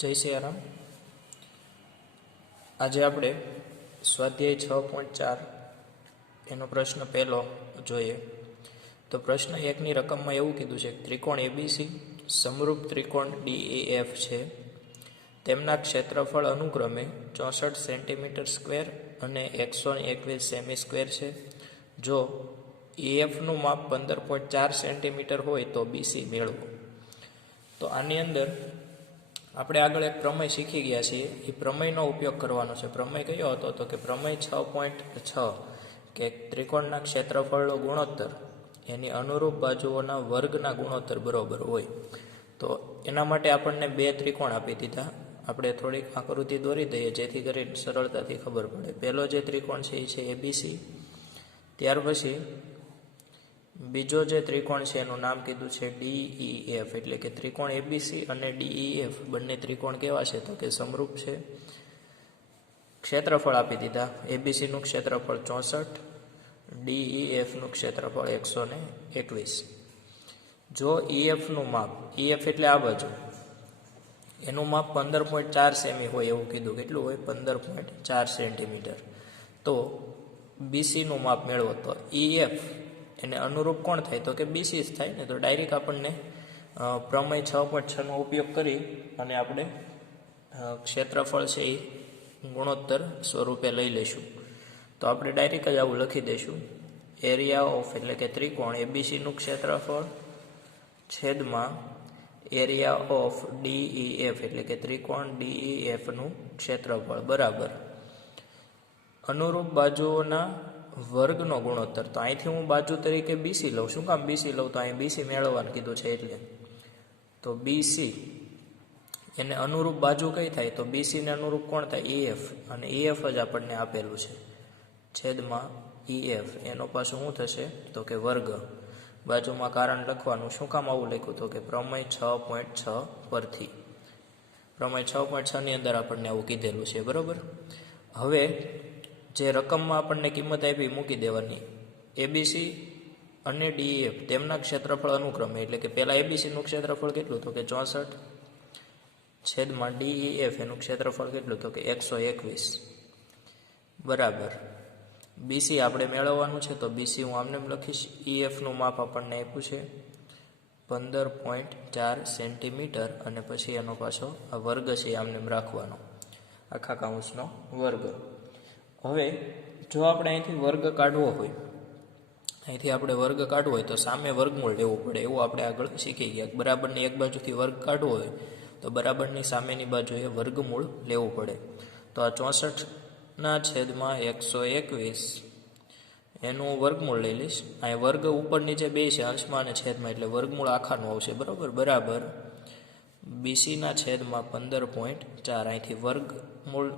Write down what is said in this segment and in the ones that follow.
જય સિયારામ. આજે આપણે સ્વાધ્યાય 6.4 એનો પ્રશ્ન પહેલો જોઈએ. તો પ્રશ્ન 1ની રકમમાં એવું કીધું છે કે ત્રિકોણ એબીસી સમરૂપ ત્રિકોણ DEF છે. તેમના ક્ષેત્રફળ અનુક્રમે 64 સેન્ટીમીટર સ્ક્વેર અને 121 સેમી સ્ક્વેર છે. જો EFનું માપ 15.4 સેન્ટીમીટર હોય તો BC મેળવો. તો આની અંદર આપણે આગળ એક પ્રમેય શીખી ગયા છીએ. એ પ્રમેયનો ઉપયોગ કરવાનો છે. પ્રમેય કયો હતો? તો કે પ્રમેય 6.6 કે ત્રિકોણના ક્ષેત્રફળનો ગુણોત્તર એની અનુરૂપ બાજુઓના વર્ગના ગુણોત્તર બરોબર હોય. તો એના માટે આપણને બે ત્રિકોણ આપી દીધા. આપણે થોડીક આકૃતિ દોરી દઈએ જેથી કરીને સરળતાથી ખબર પડે. પહેલો જે ત્રિકોણ છે એ છે એબીસી. ત્યાર પછી બીજો જે ત્રિકોણ છે એનું નામ કીધું છે DEF. એટલે કે ત્રિકોણ એબીસી અને DEF બંને ત્રિકોણ કેવા છે? તો કે સમરૂપ છે. ક્ષેત્રફળ આપી દીધા. એબીસીનું ક્ષેત્રફળ 64, DEFનું ક્ષેત્રફળ 121. જો EFનું માપ, EF એટલે આ બાજુ, એનું માપ 15.4 સેમી હોય એવું કીધું. કેટલું હોય? 15.4 સેન્ટીમીટર. તો BCનું માપ મેળવો. તો EF એને અનુરૂપ કોણ થાય? તો કે BC જ થાય ને. તો ડાયરેક્ટ આપણને પ્રમેય 6.6નો ઉપયોગ કરી અને આપણે ક્ષેત્રફળ છે એ ગુણોત્તર સ્વરૂપે લઈ લઈશું. તો આપણે ડાયરેક્ટ જ આવું લખી દઈશું. એરિયા ઓફ એટલે કે ત્રિકોણ એબીસીનું ક્ષેત્રફળ છેદમાં એરિયા ઓફ DEF એટલે કે ત્રિકોણ DEFનું ક્ષેત્રફળ બરાબર અનુરૂપ બાજુઓના વર્ગનો ગુણોત્તર. તો અહીંથી હું બાજુ તરીકે BC લઉં. શું કામ BC લઉં? તો અહીં BC મેળવવાનું કીધું છે એટલે. તો BC એને અનુરૂપ બાજુ કઈ થાય? તો BC ને અનુરૂપ કોણ થાય? EF. અને EF જ આપણને આપેલું છે છેદમાં EF. એનો પાછું શું થશે? તો કે વર્ગ. બાજુમાં કારણ લખવાનું. શું કામ આવું લખ્યું? તો કે પ્રમેય 6.6 પરથી. પ્રમેય 6.6 ની અંદર આપણને આવું કીધેલું છે. બરાબર. હવે જે રકમમાં આપણને કિંમત આપી મૂકી દેવાની. એબીસી અને DEF તેમના ક્ષેત્રફળ અનુક્રમે. એટલે કે પહેલા એબીસીનું ક્ષેત્રફળ કેટલું? તો કે 64 છેદમાં DEF એનું ક્ષેત્રફળ કેટલું? તો કે 121 બરાબર BC આપણે મેળવવાનું છે. તો BC હું આમને લખીશ. EFનું માપ આપણને આપ્યું છે 15.4 સેન્ટીમીટર અને પછી એનો પાછો આ વર્ગ છે આમને રાખવાનો, આખા કૌંસનો વર્ગ. હવે જો આપણે અહીંથી વર્ગ કાઢવો હોય, અહીંથી આપણે વર્ગ કાઢવો હોય તો સામે વર્ગમૂળ લેવું પડે. એવું આપણે આગળ શીખી ગયા. બરાબરની એક બાજુથી વર્ગ કાઢવો હોય તો બરાબરની સામેની બાજુએ વર્ગમૂળ લેવું પડે. તો આ 64ના છેદમાં 121 એનું વર્ગમૂળ લઈ લઈશ. અહીં વર્ગ ઉપર નીચે બે છે, અંશમાં અને છેદમાં, એટલે વર્ગમૂળ આખાનું આવશે. બરાબર. બરાબર BCના છેદમાં 15.4. અહીંથી વર્ગમૂળ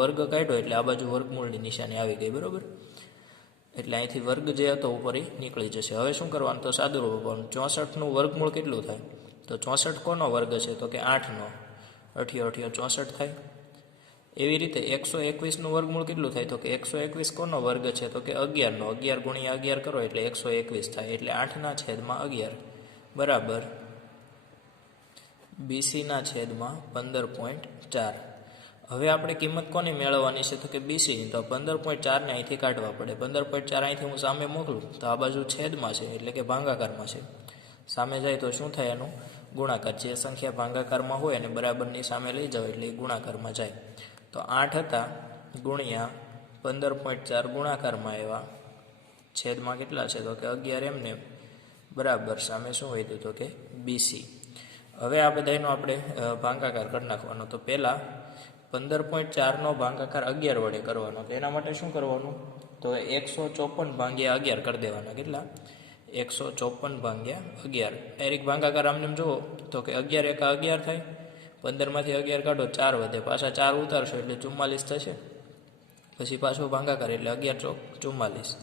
વર્ગ કાઢ્યો એટલે આ બાજુ વર્ગમૂળની નિશાની આવી ગઈ. બરાબર. એટલે અહીંથી વર્ગ જે હતો ઉપર એ નીકળી જશે. હવે શું કરવાનું? તો સાદુરૂપ આપવાનું. 64નું વર્ગમૂળ કેટલું થાય? તો 64 કોનો વર્ગ છે? તો કે 8નો. 8 64 થાય. એવી રીતે 121નું વર્ગમૂળ કેટલું થાય? તો કે 121 કોનો વર્ગ છે? તો કે 11નો. 11 ગુણ્યા 11 કરો એટલે 121 થાય. એટલે 8ના છેદમાં 11 બરાબર BCના છેદમાં 15.4. હવે આપણે કિંમત કોની મેળવવાની છે? તો કે BC. તો 15.4ને અહીંથી કાઢવા પડે. 15.4 અહીંથી હું સામે મોકલું તો આ બાજુ છેદમાં છે એટલે કે ભાગાકારમાં છે. સામે જાય તો શું થાય? એનું ગુણાકાર. જે સંખ્યા ભાગાકારમાં હોય અને બરાબરની સામે લઈ જાવ એટલે એ ગુણાકારમાં જાય. તો 8 હતા ગુણ્યા 15.4 ગુણાકારમાં આવ્યા છેદમાં કેટલા છે? તો કે 11 એમને બરાબર સામે શું વધ્યું? તો કે BC. હવે આ બધાનો આપણે ભાગાકાર કરી નાખવાનો. તો પહેલાં 15.4નો ભાગાકાર 11 વડે કરવાનો. તો એના માટે શું કરવાનું? તો 154 ભાગ્યા 11 કરી દેવાના. કેટલા? 154 ભાગ્યા 11. ડાયરેક્ટ ભાગાકાર આમને જુઓ તો કે 11 એકા 11 થાય. 15માંથી 11 કાઢો 4 વધે. પાછા 4 ઉતારશો એટલે 44 થશે. પછી પાછો ભાગાકાર એટલે 11 ચોક 44.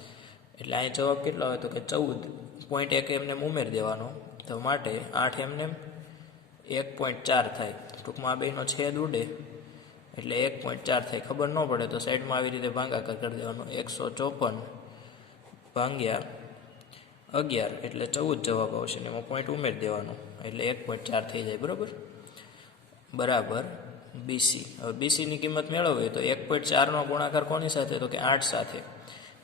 એટલે અહીં જવાબ કેટલો આવે? તો કે 14.1 એમને ઉમેર દેવાનો. તો માટે 8 એમને 1.4 થાય. ટૂંકમાં આ બેનો છેદ ઉડે એટલે 1.4 થાય. ખબર ન પડે તો સાઈડમાં આવી રીતે ભાગાકાર કરી દેવાનો. 154 ભાગ્યા 11 એટલે 14 જવાબ આવશે ને એમાં પોઈન્ટ ઉમેરી દેવાનો એટલે 1.4 થઈ જાય. બરાબર. બરાબર બીસી. હવે બીસીની કિંમત મેળવવી તો 1.4નો ગુણાકાર કોની સાથે? તો કે 8 સાથે.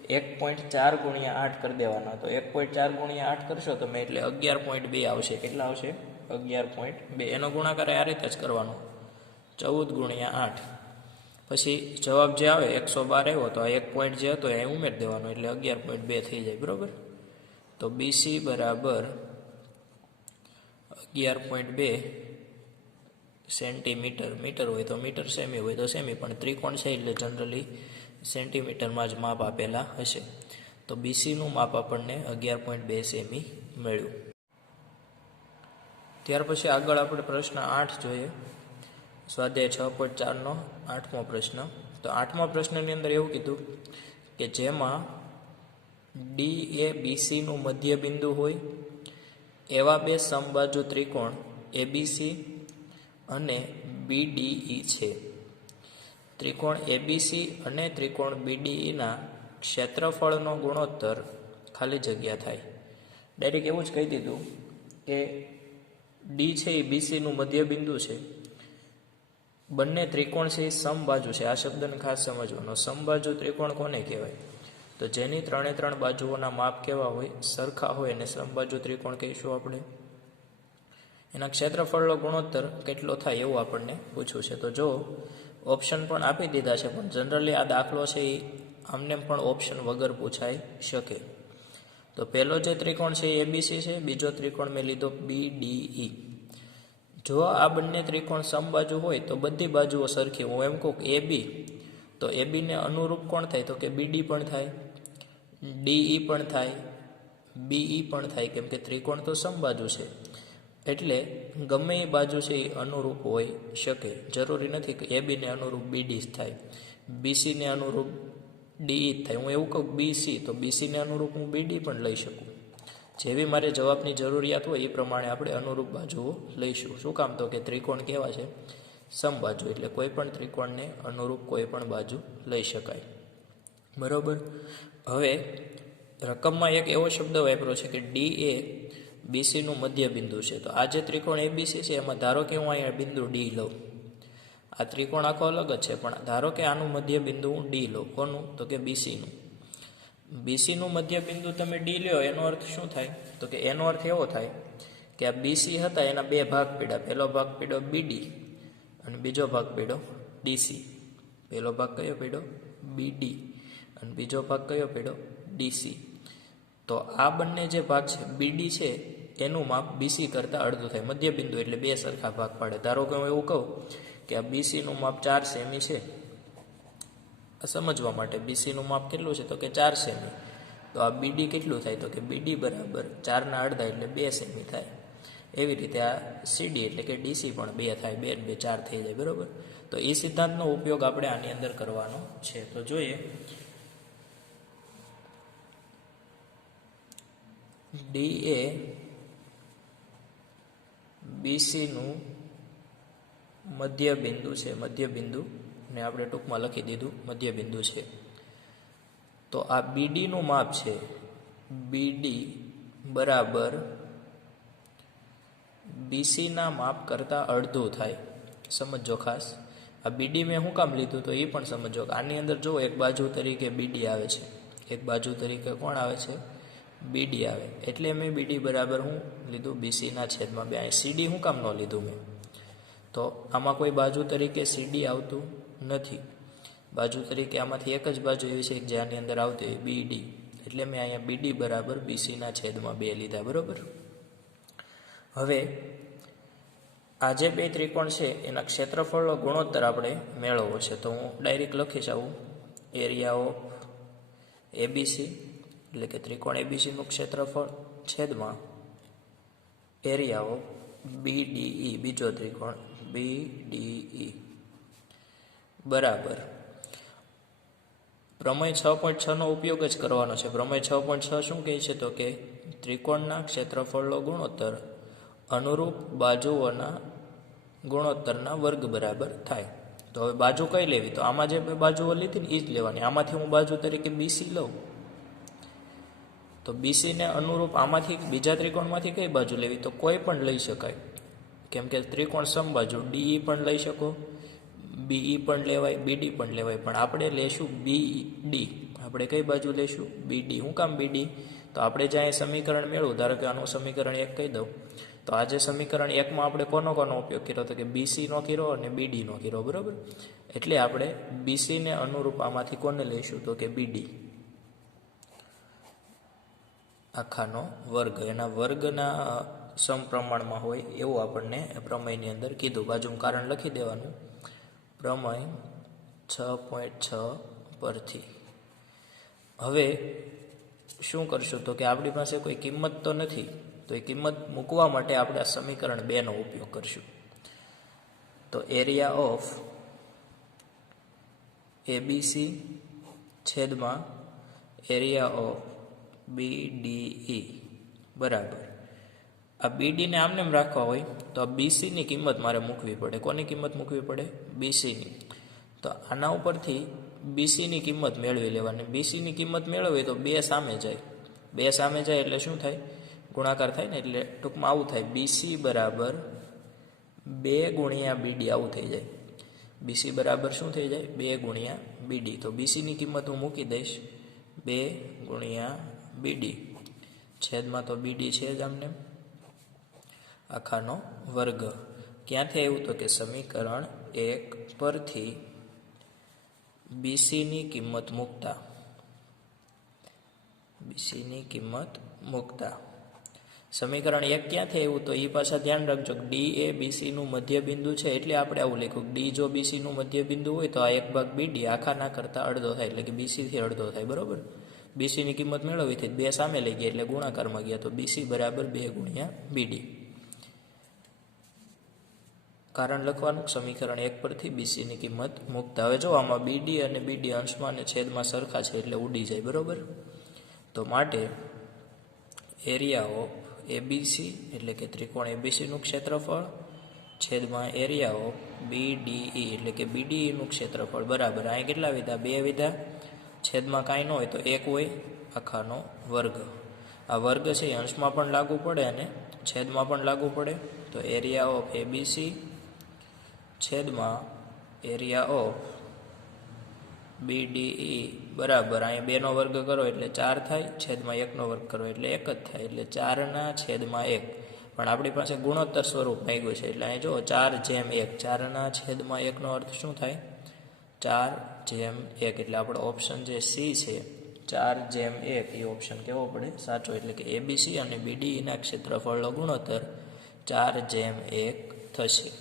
1.4 ગુણ્યા 8 કરી દેવાના. તો 1.4 ગુણ્યા 8 કરશો તમે એટલે 11.2 આવશે. કેટલા આવશે? 11.2. એનો ગુણાકાર આ રીતે જ કરવાનો, 14 ગુણ્યા 8. પછી જવાબ જે આવે 112 આવ્યો તો આ 1 પોઈન્ટ જે હતો એ ઉમેરી દેવાનો એટલે 11.2 થઈ જાય. બરાબર. તો બીસી બરાબર 11.2 સેન્ટીમીટર. મીટર હોય તો મીટર, સેમી હોય તો સેમી, પણ ત્રિકોણ છે એટલે જનરલી સેન્ટીમીટરમાં જ માપ આપેલા હશે. તો બીસીનું માપ આપણને 11.2 સેમી મળ્યું. ત્યાર પછી આગળ આપણે પ્રશ્ન 8 જોઈએ. સ્વાધ્યાય 6.4નો 8મો પ્રશ્ન. તો 8મા પ્રશ્નની અંદર એવું કીધું કે જેમાં ડી એ બીસીનું મધ્ય બિંદુ હોય એવા બે સમબાજુ ત્રિકોણ એબીસી અને બીડીઈ છે. ત્રિકોણ એબીસી અને ત્રિકોણ બીડીઈના ક્ષેત્રફળનો ગુણોત્તર ખાલી જગ્યા થાય. ડાયરેક્ટ એવું જ કહી દીધું કે ડી છે એ બીસીનું મધ્ય બિંદુ છે. બંને ત્રિકોણ છે એ સમબાજુ છે. આ શબ્દને ખાસ સમજવાનો. સમબાજુ ત્રિકોણ કોને કહેવાય? તો જેની 3 બાજુઓના માપ કેવા હોય? સરખા હોય એને સમબાજુ ત્રિકોણ કહીશું આપણે. એના ક્ષેત્રફળનો ગુણોત્તર કેટલો થાય એવું આપણને પૂછવું છે. તો જો ઓપ્શન પણ આપી દીધા છે, પણ જનરલી આ દાખલો છે એ આમને પણ ઓપ્શન વગર પૂછાઈ શકે. તો પહેલો જે ત્રિકોણ છે એ એબીસી છે, બીજો ત્રિકોણ મેં લીધો બીડીઈ. જો આ બંને ત્રિકોણ સમબાજુ હોય તો બધી બાજુઓ સરખી. હું એમ કહું એ બી, તો એ બીને અનુરૂપ કોણ થાય? તો કે બીડી પણ થાય, ડીઈ પણ થાય, બીઈ પણ થાય, કેમ કે ત્રિકોણ તો સમબાજુ છે. એટલે ગમે એ બાજુ છે એ અનુરૂપ હોઈ શકે. જરૂરી નથી કે એ બીને અનુરૂપ બીડી જ થાય, બીસીને અનુરૂપ ડીઈ જ થાય. હું એવું કહું બીસી, તો બીસીને અનુરૂપ હું બીડી પણ લઈ શકું. જેવી મારે જવાબની જરૂરિયાત હોય એ પ્રમાણે આપણે અનુરૂપ બાજુઓ લઈશું. શું કામ? તો કે ત્રિકોણ કેવા છે? સમબાજુ. એટલે કોઈ પણ ત્રિકોણને અનુરૂપ કોઈ પણ બાજુ લઈ શકાય. બરાબર. હવે રકમમાં એક એવો શબ્દ વાપર્યો છે કે ડી એ બીસીનું મધ્ય બિંદુ છે. તો આ જે ત્રિકોણ એબીસી છે એમાં ધારો કે હું અહીંયા બિંદુ ડી લઉં. આ ત્રિકોણ આખો અલગ જ છે, પણ ધારો કે આનું મધ્ય બિંદુ હું ડી લઉં. કોનું? તો કે બીસીનું. બીસીનું મધ્ય બિંદુ તમે ડી લ્યો એનો અર્થ શું થાય? તો કે એનો અર્થ એવો થાય કે આ બીસી હતા એના બે ભાગ પડ્યા. પહેલો ભાગ પડ્યો બીડી અને બીજો ભાગ પડ્યો ડીસી. પહેલો ભાગ કયો પડ્યો? બીડી અને બીજો ભાગ કયો પડ્યો? ડીસી. તો આ બંને જે ભાગ છે બીડી છે એનું માપ બીસી કરતાં અડધું થાય. મધ્ય બિંદુ એટલે બે સરખા ભાગ પાડે. ધારો કે હું એવું કહું કે આ બીસીનું માપ 4 સેમી છે. સમજવા માટે બીસીનું માપ કેટલું છે? તો કે 4 સેમી. તો આ બીડી કેટલું થાય? તો કે બીડી બરાબર 4ના અડધા એટલે 2 સેમી થાય. એવી રીતે આ સીડી એટલે કે ડીસી પણ 2 થાય. 2 ને 2 4 થઈ જાય. બરાબર. તો એ સિદ્ધાંતનો ઉપયોગ આપણે આની અંદર કરવાનો છે. તો જોઈએ, ડી એ બીસીનું મધ્ય બિંદુ છે. મધ્ય બિંદુ ને આપણે ટૂંકમાં લખી દીધું મધ્ય બિંદુ છે. તો આ બીડીનું માપ છે બીડી બરાબર બીસીના માપ કરતાં અડધું થાય. સમજો ખાસ. આ બીડી મેં શું કામ લીધું? તો એ પણ સમજો કે આની અંદર જો એક બાજુ તરીકે બીડી આવે છે, એક બાજુ તરીકે કોણ આવે છે? બીડી આવે. એટલે મેં બીડી બરાબર હું લીધું બીસીના છેદમાં 2. અહીં સીડી શું કામ ન લીધું મેં? તો આમાં કોઈ બાજુ તરીકે સીડી આવતું નથી. બાજુ તરીકે આમાંથી એક જ બાજુ એવી છે જે આની અંદર આવતી હોય બીડી. એટલે મેં અહીંયા બીડી બરાબર બીસીના છેદમાં 2 લીધા. બરાબર. હવે આ જે બે ત્રિકોણ છે એના ક્ષેત્રફળનો ગુણોત્તર આપણે મેળવવો છે. તો હું ડાયરેક્ટ લખીશ આવું, એરિયા ઓફ એબીસી એટલે કે ત્રિકોણ એબીસીનું ક્ષેત્રફળ છેદમાં એરિયા ઓફ બીડીઈ, બીજો ત્રિકોણ બીડીઈ બરાબર. પ્રમેય 6.6નો ઉપયોગ જ કરવાનો છે. પ્રમેય 6.6 શું કહે છે? તો કે ત્રિકોણના ક્ષેત્રફળનો ગુણોત્તર અનુરૂપ બાજુઓના ગુણોત્તરના વર્ગ બરાબર થાય. તો હવે બાજુ કઈ લેવી? તો આમાં જે બાજુઓ લીધી ને એ જ લેવાની. આમાંથી હું બાજુ તરીકે બીસી લઉં તો બીસીને અનુરૂપ આમાંથી બીજા ત્રિકોણમાંથી કઈ બાજુ લેવી? તો કોઈ પણ લઈ શકાય. કેમ કે ત્રિકોણ સમબાજુ ડીઈ પણ લઈ શકો, બીઈ પણ લેવાય, બીડી પણ લેવાય, પણ આપણે લેશું બીડી. આપણે કઈ બાજુ લેશું? બીડી. શું કામ બીડી? તો આપણે જ્યાં સમીકરણ મેળવું, ધારો કે આનું સમીકરણ 1 કહી દઉં, તો આજે સમીકરણ 1માં આપણે કોનો ઉપયોગ કર્યો? તો કે બીસીનો કર્યો અને બીડીનો કર્યો, બરાબર? એટલે આપણે બીસીને અનુરૂપ આમાંથી કોને લઈશું? તો કે બીડી આખાનો વર્ગ, એના વર્ગના સમપ્રમાણમાં હોય એવું આપણને પ્રમેયની અંદર કીધું. બાજુમાં કારણ લખી દેવાનું, પ્રમેય 6.6 પરથી. હવે શું કરશું? તો કે આપણી પાસે કોઈ કિંમત તો નથી, તો એ કિંમત મૂકવા માટે આપણે આ સમીકરણ 2નો ઉપયોગ કરશું. તો એરિયા ઓફ એબીસી છેદમાં એરિયા ઓફ બીડીઈ બરાબર. આ બીડીને આમને એમ રાખવા હોય તો આ બીસીની કિંમત મારે મૂકવી પડે. કોની કિંમત મૂકવી પડે? બીસીની. તો આના ઉપરથી બીસીની કિંમત મેળવી લેવાની. બીસીની કિંમત મેળવી તો 2 સામે જાય. 2 સામે જાય એટલે શું થાય? ગુણાકાર થાય ને, એટલે ટૂંકમાં આવું થાય, બીસી બરાબર 2 ગુણ્યા બીડી, આવું થઈ જાય. બીસી બરાબર શું થઈ જાય? 2 ગુણ્યા બીડી. તો બીસીની કિંમત હું મૂકી દઈશ 2 ગુણ્યા બીડી, છેદમાં તો બીડી છે જ આમને આખાનો વર્ગ. ક્યાંથી આવ્યું? તો કે સમીકરણ 1 પરથી બીસીની કિંમત મૂકતા, બીસીની કિંમત મૂકતા સમીકરણ 1 ક્યાંથી આવ્યું? તો એ પાછા ધ્યાન રાખજો, ડી એ બીસીનું મધ્ય બિંદુ છે, એટલે આપણે આવું લખ્યું. ડી જો બીસીનું મધ્ય બિંદુ હોય તો આ 1 ભાગ બીડી આખાના કરતાં અડધો થાય, એટલે કે બીસીથી અડધો થાય, બરાબર? બીસીની કિંમત મેળવી હતી, 2 સામે લઈ ગયા એટલે ગુણાકારમાં ગયા, તો બીસી બરાબર 2 ગુણ્યા બીડી. કારણ લખવાનું, સમીકરણ 1 પરથી બીસીની કિંમત મૂકતા. હવે જો આમાં બીડી અને બીડી અંશમાં અને છેદમાં સરખા છે એટલે ઉડી જાય, બરાબર? તો માટે એરિયા ઓફ એબીસી એટલે કે ત્રિકોણ એબીસીનું ક્ષેત્રફળ છેદમાં એરિયા ઓફ બીડીઈ એટલે કે બીડીઈનું ક્ષેત્રફળ બરાબર. અહીં કેટલા વિધા? 2 વિધા. છેદમાં કાંઈ ન હોય તો 1 હોય આખાનો વર્ગ. આ વર્ગ છે એ અંશમાં પણ લાગુ પડે અને છેદમાં પણ લાગુ પડે. તો એરિયા ઓફ એબીસી છેદમાં એરિયા ઓફ બીડીઈ બરાબર. અહીં 2નો વર્ગ કરો એટલે 4 થાય, છેદમાં 1નો વર્ગ કરો એટલે 1 જ થાય, એટલે 4/1. પણ આપણી પાસે ગુણોત્તર સ્વરૂપ માંગ્યું છે, એટલે અહીં જો 4/1. 4/1નો અર્થ શું થાય? 4/1. એટલે આપણો ઓપ્શન જે સી છે 4/1 એ ઓપ્શન કેવો પડે? સાચો. એટલે કે એબીસી અને બીડીઈના ક્ષેત્રફળનો ગુણોત્તર 4/1 થશે.